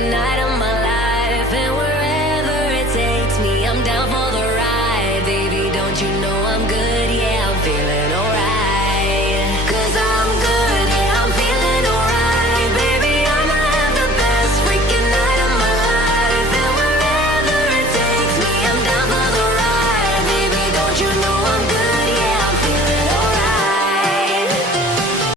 night of my life, and wherever it takes me, I'm down for